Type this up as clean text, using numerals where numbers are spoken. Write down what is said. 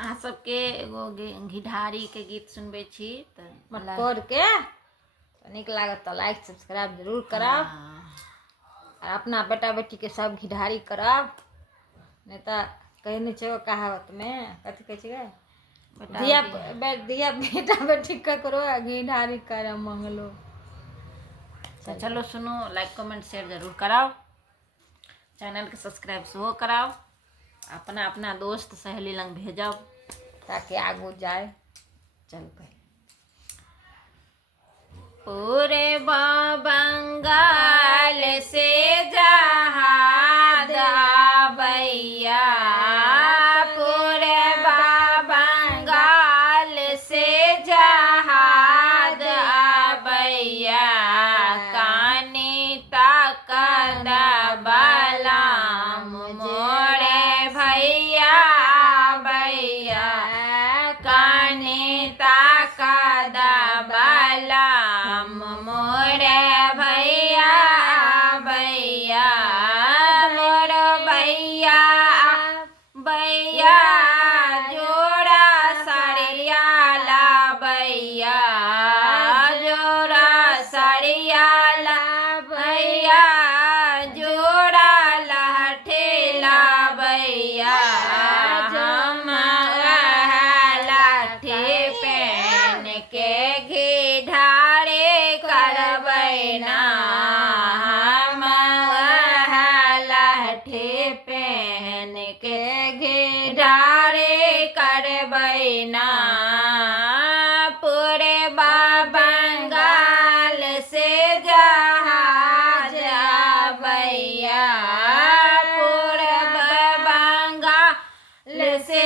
अहाँ सबके एगो घिढारी के गीत सुनबे छी तो मटकोर के तो निक लागत तो लाइक सब्सक्राइब जरूर कराब। और अपना बेटा बेटी के सब घिढारी कराब। नहीं तो कहीं नहीं छो कहावत में कथी कहे छिए दिया बेटा बेटी ककरो घिढारी कर मंगलो। तो चलो सुनो, लाइक कमेंट शेयर जरूर कराओ, चैनल के सब्सक्राइब सेहो कराओ, अपना अपना दोस्त सहेली लंग भेजब ताकि आगू जाए। चल कह पूरे बंगाल से जहाज आबैया, पूरे बंगाल से जहाज आबैया, कानी तक दबलाम मोरे भैया भैया, कानी तक दबलाम मोरे भैया भैया, मोर भैया भैया जोड़ा सरिया ला भैया, जोड़ा सरिया ला भैया, जोड़ा लाठी ला भैया, हम लाठी पहन के घिढारी करबै ना, हम लाठी पहन के घिढारी करबै ना, पूरे बंगाल से जहाज आबैया, पूरे बंगाल से